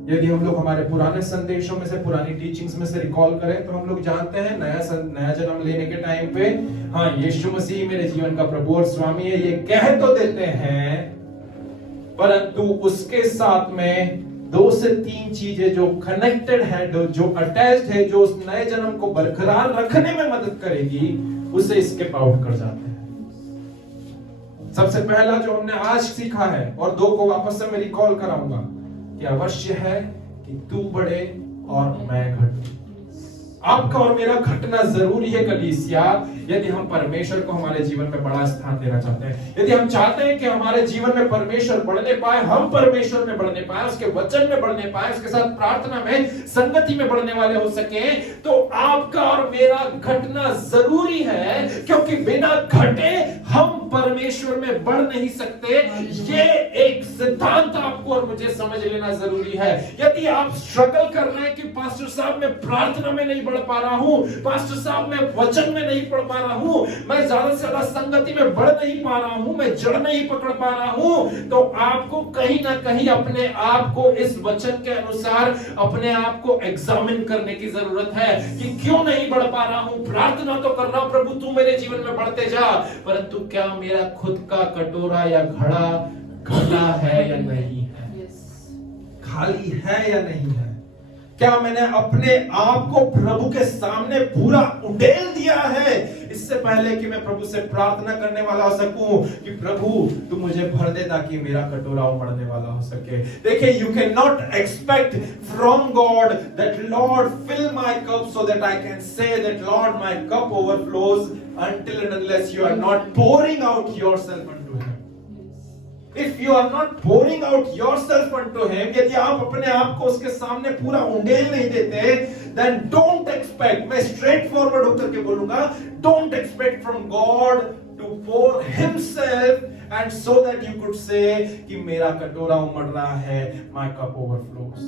यदि हम लोग हमारे पुराने संदेशों में से, पुरानी टीचिंग्स में से रिकॉल करें, तो हम लोग जानते हैं नया जन्म लेने के टाइम पे, हाँ, यीशु मसीह मेरे जीवन का प्रभु और स्वामी है, ये कह तो देते हैं, परंतु उसके साथ में 2 से 3 चीजें जो कनेक्टेड है, जो अटैच्ड है, जो उस नए जन्म को बरकरार रखने में मदद करेगी, उसे स्किप आउट कर जाते हैं। सबसे पहला जो हमने आज सीखा है, और 2 को वापस से मैं रिकॉल कराऊंगा, कि अवश्य है कि तू बढ़े और मैं घटूं। आपका और मेरा घटना जरूरी है कलीसिया, यदि हम परमेश्वर को हमारे जीवन में बड़ा स्थान देना चाहते हैं, यदि हम चाहते हैं कि हमारे जीवन में परमेश्वर बढ़ने पाए, हम परमेश्वर में बढ़ने पाए, उसके वचन में बढ़ने पाए, उसके साथ प्रार्थना में संगति में बढ़ने वाले हो सके, तो आपका और मेरा घटना जरूरी है, क्योंकि बिना घटे हम परमेश्वर में बढ़ नहीं सकते। ये एक सिद्धांत आपको और मुझे समझ लेना जरूरी है। यदि आप स्ट्रगल कर रहे हैं कि पास्टर साहब मैं प्रार्थना में नहीं बढ़ पा रहा हूं, पास्टर साहब मैं वचन में नहीं पढ़ पा रहा हूं, मैं ज्यादा से ज्यादा संगति में बढ़ नहीं पा रहा हूं, मैं जड़ नहीं पकड़ पा रहा हूं, तो आपको कहीं ना कहीं अपने आप को इस वचन के अनुसार अपने आप को एग्जामिन करने की जरूरत है कि क्यों नहीं बढ़ पा रहा हूं। प्रार्थना तो कर रहा हूं, प्रभु तू मेरे जीवन में बढ़ते जा, परंतु क्या मेरा खुद का कटोरा या घड़ा घड़ा है या नहीं है, खाली है या नहीं है? क्या मैंने अपने आप को प्रभु के सामने पूरा उंडेल दिया है, इससे पहले कि मैं प्रभु से प्रार्थना करने वाला हो सकूं कि प्रभु तू मुझे भर दे ताकि मेरा कटोरा उमड़ने वाला हो सके। देखिए, you can not expect from God that Lord fill my cup so that I can say that Lord my cup overflows until and unless you are not pouring out yourself unto him. If you are not pouring out yourself unto him, यदि आप अपने आप को उसके सामने पूरा उंडेल नहीं देते, then don't expect, मैं straight forward होकर के बोलूंगा, don't expect from God to pour himself and so that you could say कि मेरा कटोरा उमड़ रहा है, my cup overflows.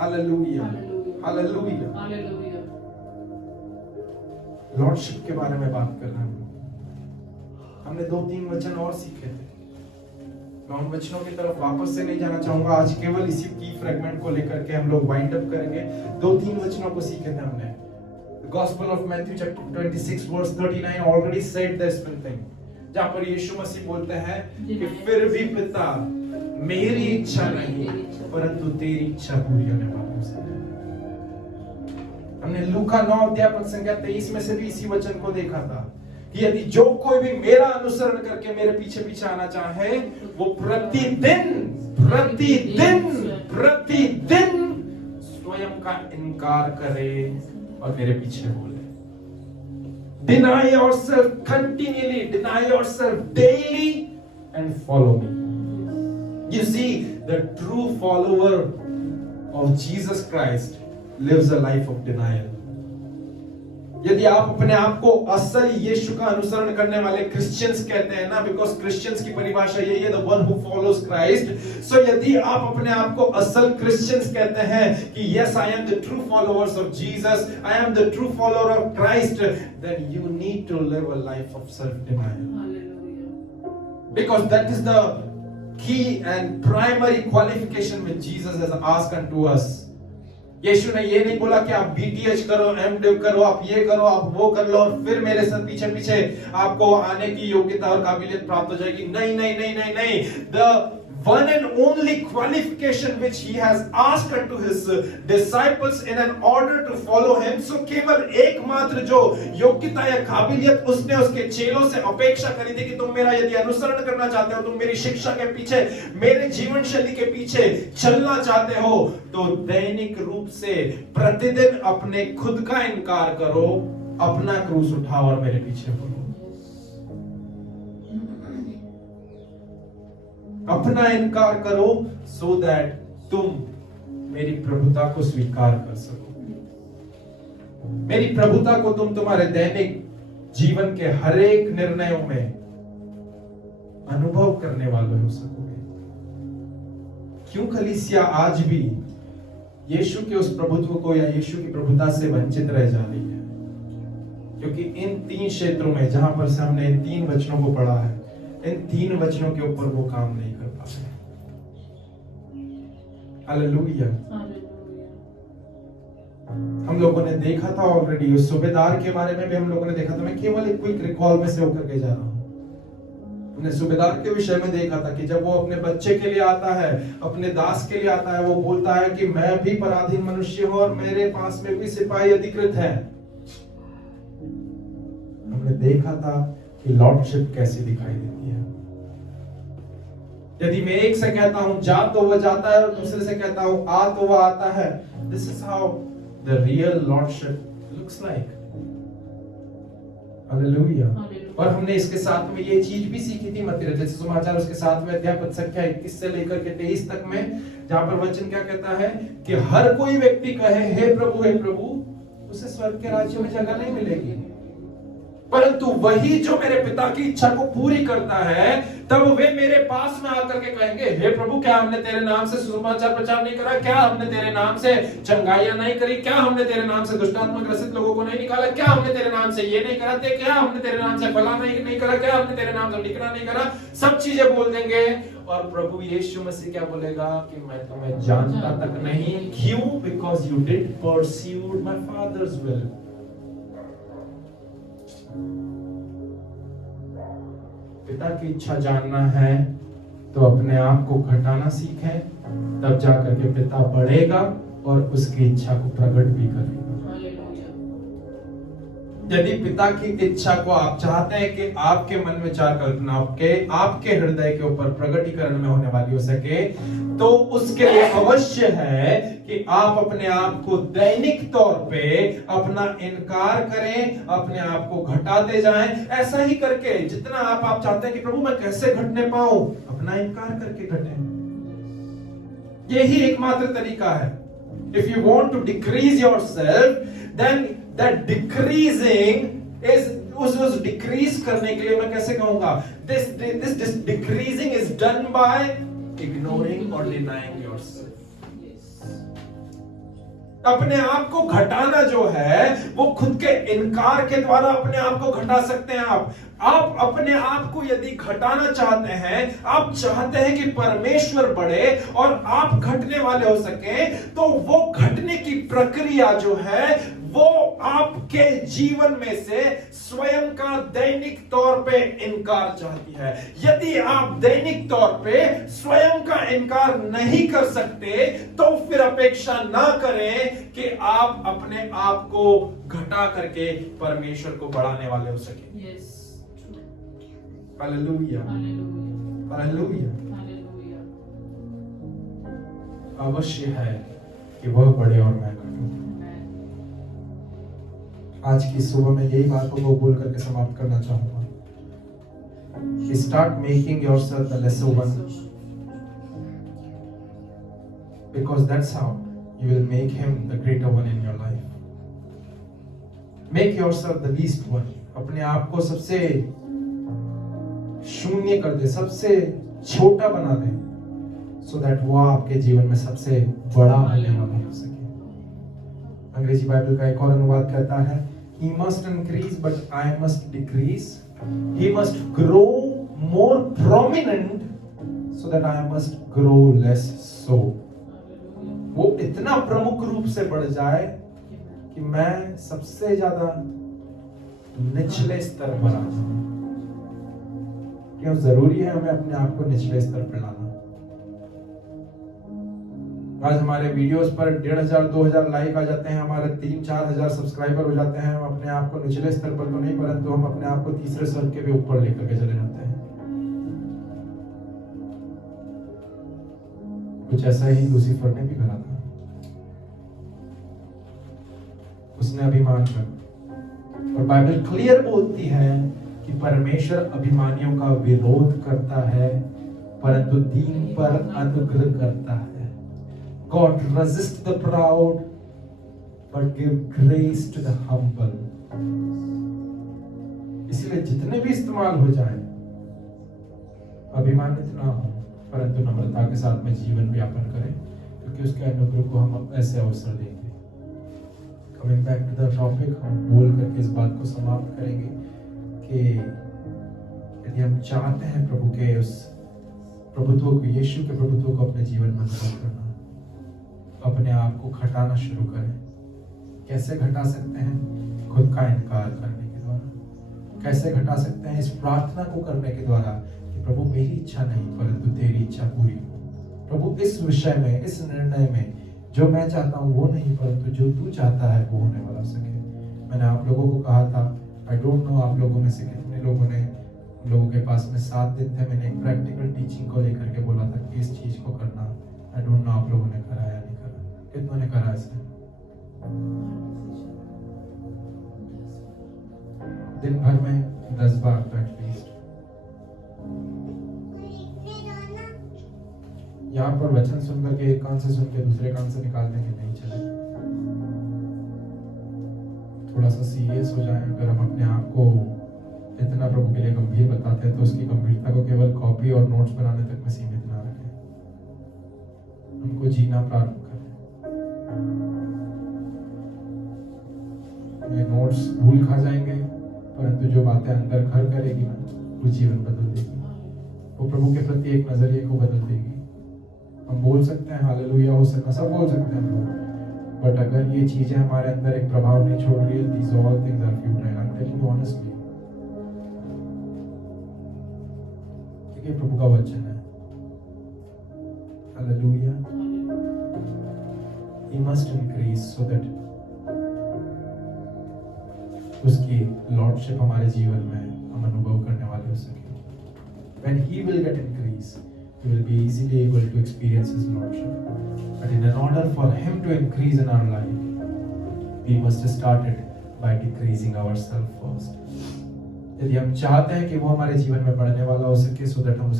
Hallelujah. Hallelujah. Hallelujah. Lordship के बारे में बात कर रहे हैं। हमने 2-3 वचन और सीखे थे, मैं उन वचनों की तरफ वापस से नहीं जाना चाहूंगा। आज केवल इसी की फ्रेगमेंट को लेकर के हम लोग वाइंड अप करेंगे। 2-3 वचनों को सीखे थे हमने। The Gospel of Matthew chapter 26 verse 39 already said this thing, जहां पर यीशु मसीह बोलते हैं कि फिर भी पिता मेरी इच्छा नहीं परंतु तेरी इच्छा पूरी होने वाली है। हमने लूका 9 अध्याय पद संख्या 23 में से भी इसी वचन को देखा था कि यदि जो कोई भी मेरा अनुसरण करके मेरे पीछे पीछे आना चाहे, वो प्रतिदिन स्वयं का इनकार करे और मेरे पीछे बोले। Deny yourself continually, deny yourself daily and follow me. You see, the true follower of Jesus Christ lives a life of denial. यदि आप अपने आप को असल यीशु का अनुसरण करने वाले क्रिश्चियंस कहते हैं ना, बिकॉज क्रिश्चियंस की परिभाषा यही है, the one who follows Christ. So यदि आप अपने आप को असल क्रिश्चियंस कहते हैं कि yes I am the true followers of Jesus, I am the true follower of Christ, then you need to live a life of self denial, because that is the key and primary qualification which Jesus has asked unto us. यीशु ने ये नहीं बोला कि आप BTH करो, MDiv करो, आप ये करो, आप वो कर लो और फिर मेरे साथ पीछे पीछे आपको आने की योग्यता और काबिलियत प्राप्त हो जाएगी। नहीं नहीं नहीं नहीं नहीं। The one and only qualification which he has asked unto his disciples in an order to follow him, so केवल एकमात्र जो योग्यता या काबिलियत उसने उसके चेलों से अपेक्षा करी थी कि तुम मेरा यदि अनुसरण करना चाहते हो, तुम मेरी शिक्षा के पीछे, मेरे जीवन शैली के पीछे चलना चाहते हो, तो दैनिक रूप से प्रतिदिन अपने खुद का इनकार करो, अपना क्रूस उठाओ और मेरे पीछे बोलो। अपना इनकार करो so that तुम मेरी प्रभुता को स्वीकार कर सको। मेरी प्रभुता को तुम तुम्हारे दैनिक जीवन के हर एक निर्णयों में अनुभव करने वाले हो सकोगे। क्यों कलीसिया आज भी यीशु के उस प्रभुत्व को या यीशु की प्रभुता से वंचित रह जा रही है? क्योंकि इन 3 क्षेत्रों में जहां पर से हमने इन 3 वचनों को पढ़ा है, इन 3 वचनों के ऊपर वो काम नहीं कर पाते। हालेलुया। हम लोगों ने देखा था ऑलरेडी, उस सूबेदार के बारे में भी हम लोगों ने देखा था। मैं केवल एक क्विक रिकॉल में से होकर के जा रहा हूं। हमने सूबेदार के विषय में देखा था कि जब वो अपने बच्चे के लिए आता है, अपने दास के लिए आता है, वो बोलता है कि मैं भी पराधीन मनुष्य हूं और मेरे पास में भी सिपाही अधिकृत है। हमने देखा था कि लॉर्डशिप कैसी दिखाई देती है। यदि मैं एक से कहता हूं जा तो वह जाता है और दूसरे से कहता हूं आ तो वह आता है, This is how the real lordship looks like. Hallelujah. Hallelujah. और हमने इसके साथ में ये चीज भी सीखी थी मत्ती रचित सुसमाचार उसके साथ में अध्याय पद संख्या 21 से लेकर के 23 तक में, जहां पर वचन क्या कहता है कि हर कोई व्यक्ति कहे हे प्रभु, उसे स्वर्ग के राज्य में जगह नहीं मिलेगी, परंतु वही जो मेरे पिता की इच्छा को पूरी करता है, तब वे मेरे पास में आकर के कहेंगे हे प्रभु, क्या हमने तेरे नाम से सुसमाचार प्रचार नहीं करा? क्या हमने तेरे नाम से चंगाइयां नहीं करी? क्या हमने तेरे नाम से दुष्टात्मा ग्रसित लोगों को नहीं निकाला? क्या हमने तेरे नाम से ये नहीं करा? क्या हमने तेरे नाम से फला नहीं करा? क्या हमने तेरे नाम से निकला नहीं करा? सब चीजें बोल देंगे और प्रभु यीशु मसीह क्या बोलेगा कि मैं तुम्हें जानता तक नहीं। क्यों? Because you did pursued my father's will. पिता की इच्छा जानना है तो अपने आप को घटाना सीखें, तब जाकर के पिता बढ़ेगा और उसकी इच्छा को प्रकट भी करेगा। यदि पिता की इच्छा को आप चाहते हैं कि आपके मन विचार कल्पना आपके हृदय के ऊपर प्रकटीकरण में होने वाली हो सके, तो उसके लिए अवश्य है कि आप अपने आप को दैनिक तौर पे अपना इनकार करें, अपने आप को घटाते जाएं। ऐसा ही करके जितना आप चाहते हैं कि प्रभु मैं कैसे घटने पाऊं, अपना इनकार करके घटें। यही एकमात्र तरीका है। If you want to decrease yourself, then that decreasing is उस decrease करने के लिए मैं कैसे कहूंगा, this decreasing is done by ignoring or denying yourself. अपने आप को घटाना जो है वो खुद के इनकार के द्वारा अपने आप को घटा सकते हैं। आप अपने आप को यदि घटाना चाहते हैं, आप चाहते हैं कि परमेश्वर बढ़े और आप घटने वाले हो सके, तो वो घटने की प्रक्रिया जो है वो आपके जीवन में से स्वयं का दैनिक तौर पे इनकार चाहती है। यदि आप दैनिक तौर पे स्वयं का इनकार नहीं कर सकते, तो फिर अपेक्षा ना करें कि आप अपने आप को घटा करके परमेश्वर को बढ़ाने वाले हो सके। Hallelujah, hallelujah. अवश्य है कि वह बढ़े और मैं घटूं। आज की सुबह में यही बातों को बोल करके समाप्त करना चाहूंगा। Start making yourself the lesser one, because that's how you will make him the greater one in your life. Make yourself the least one. अपने आप को सबसे शून्य कर दे, सबसे छोटा बना दे, so that वो आपके जीवन में सबसे बड़ा होने वाला हो सके। अंग्रेजी बाइबल का एक और अनुवाद कहता है, He must increase, but I must decrease. He must grow more prominent, so that I must grow less so. वो इतना प्रमुख रूप से बढ़ जाए कि मैं सबसे ज्यादा निचले स्तर पर आ जाऊं। क्यों जरूरी है हमें अपने आप को निचले स्तर पर लाना? आज हमारे वीडियोस पर 1500-2000 लाइक आ जाते हैं, हमारे 3-4 हजार सब्सक्राइबर हो जाते हैं। हम अपने आप को निचले स्तर पर तो नहीं, परंतु हम अपने आप को तीसरे स्तर के भी ऊपर लेकर के चले जाते हैं। कुछ ऐसा ही लूसीफर ने भी करा था। उसने अभिमान कर, और बाइबल क्लियर बोलती है कि परमेश्वर अभिमानियों का विरोध करता है, परंतु दीन पर अनुग्रह करता है। God resists the proud, but give grace to the humble. इसलिए जितने भी इस्तेमाल हो जाए, अभिमानित ना हो, परंतु नम्रता के साथ में जीवन व्यापन करें, क्योंकि उसके अनुग्रह को हम ऐसे अवसर देंगे। Coming back to the topic, हम बोल करके इस बात को समाप्त करेंगे कि यदि हम चाहते हैं प्रभु के उस प्रभुत्व को, यीशु के प्रभुत्व को अपने जीवन में अनुभव करना, अपने आप को घटाना शुरू करें। कैसे घटा सकते हैं? खुद का इनकार करने के द्वारा। कैसे घटा सकते हैं? इस प्रार्थना को करने के द्वारा कि प्रभु मेरी इच्छा नहीं परंतु तेरी इच्छा पूरी हो। प्रभु इस विषय में, इस निर्णय में जो मैं चाहता हूँ वो नहीं, परंतु जो तू चाहता है वो होने वाला सके। मैंने आप लोगों को कहा था, आई डोंट नो आप लोगों में से कितने लोगों ने, लोगों के पास में 7 दिन थे, मैंने एक प्रैक्टिकल टीचिंग को लेकर के बोला था कि इस चीज को करना। आई डोंट नो आप लोगों ने करा या नहीं करा। कितनों ने करा ऐसे? दिन भर में 10 बार तो एटलीस्ट। यहाँ पर वचन सुनकर के एक कान से सुन के दूसरे कान से निकाल देंगे नहीं चले। थोड़ा सा सीरियस हो जाए। अगर हम अपने आप को इतना प्रभु के लिए गंभीर बताते हैं तो उसकी गंभीरता को केवल कॉपी और नोट्स बनाने तक में सीमित ना रखें। हमको जीना प्रारंभ करें। ये नोट्स भूल खा जाएंगे, परंतु जो बातें अंदर घर करेगी ना वो जीवन बदल देगी। वो प्रभु के प्रति एक नजरिए को बदल देगी। हम बोल सकते हैं हालेलुया, हो सकता सब बोल सकते हैं लोग, बट अगर ये चीजें हमारे अंदर एक प्रभाव नहीं छोड़ रही है, these all things are futile. I'm telling you honestly. ये प्रभु का वचन है। Hallelujah. He must increase so that उसकी लॉर्डशिप हमारे जीवन में हम अनुभव करने वाले हो सके। When he will get increase, we will be easily able to experience his lordship. But in order for him to increase in our life, we must start it by decreasing ourselves first. यदि हम चाहते हैं कि वो हमारे जीवन में बढ़ने वाला हो सके, so that हम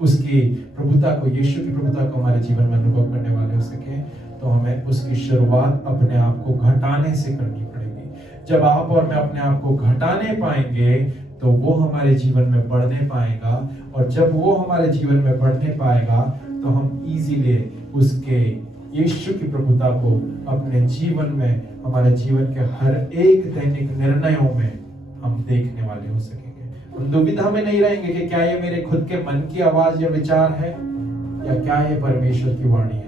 उसकी प्रभुता को, यीशु की प्रभुता को हमारे जीवन में अनुभव करने वाले हो सके, तो हमें उसकी शुरुआत अपने आप को घटाने से करनी पड़ेगी। जब आप और मैं अपने आप को घटाने पाएंगे तो वो हमारे जीवन में बढ़ने पाएगा, और जब वो हमारे जीवन में बढ़ने पाएगा तो हम इजीली उसके यीशु की प्रभुता को अपने जीवन में, हमारे जीवन के हर एक दैनिक निर्णयों में हम देखने वाले हो सकेंगे। हम दुविधा में नहीं रहेंगे कि क्या ये मेरे खुद के मन की आवाज या विचार है या क्या ये परमेश्वर की वाणी है।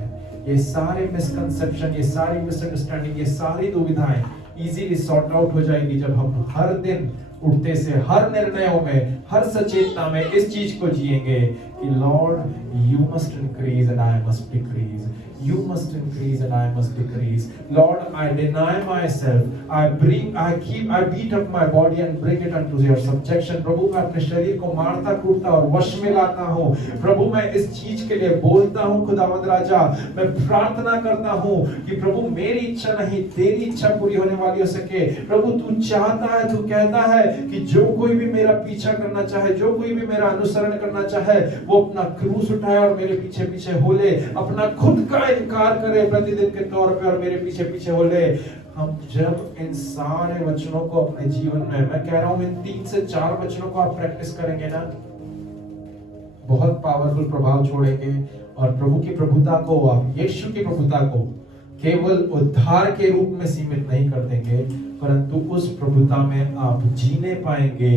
ये सारे मिसकंसेप्शन, ये सारी मिसअंडरस्टैंडिंग, ये सारी दुविधाएं इजीली सॉर्ट आउट हो जाएगी जब हम हर दिन उठते से हर निर्णयों में, हर सचेतना में इस चीज को जिएंगे कि Lord you must increase and I must decrease, you must increase and I must decrease. Lord, I deny myself. I beat up my body and bring it unto your subjection. प्रभु मैं अपने शरीर को मारता कूटता और वश में लाता हूँ। प्रभु मैं इस चीज के लिए बोलता हूँ खुदावंद राजा, मैं प्रार्थना करता हूँ कि प्रभु मेरी इच्छा नहीं तेरी इच्छा पूरी होने वाली हो सके। प्रभु तू चाहता है, तू कहता है कि जो कोई भी मेरा पीछा करना चाहे, जो कोई भी मेरा अनुसरण करना चाहे, वो अपना क्रूस उठाए और मेरे पीछे पीछे हो ले, अपना खुद का इनकार करे प्रतिदिन के तौर पे और मेरे पीछे पीछे हो ले। हम जब इन सारे वचनों को अपने जीवन में, मैं कह रहा हूं इन 3 से 4 वचनों को आप प्रैक्टिस करेंगे ना, बहुत पावरफुल प्रभाव छोड़ेंगे। और प्रभु की प्रभुता को, आप यीशु की प्रभुता को केवल उद्धार के रूप में सीमित नहीं कर देंगे, परंतु उस प्रभुता में आप जीने पाएंगे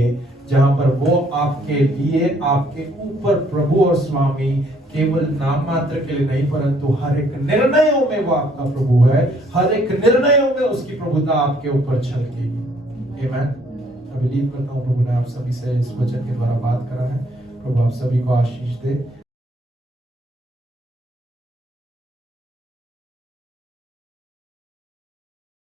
जहां पर वो आपके लिए, आपके ऊपर प्रभु और स्वामी केवल नाम मात्र के लिए नहीं, परंतु हर एक निर्णयों में वो आपका प्रभु है, हर एक निर्णयों में उसकी प्रभुता आपके ऊपर छलकेगी। आमीन। मैं बिलीव करता हूँ प्रभु ने आप सभी से इस वचन के द्वारा बात करा है। प्रभु आप सभी को आशीष दे।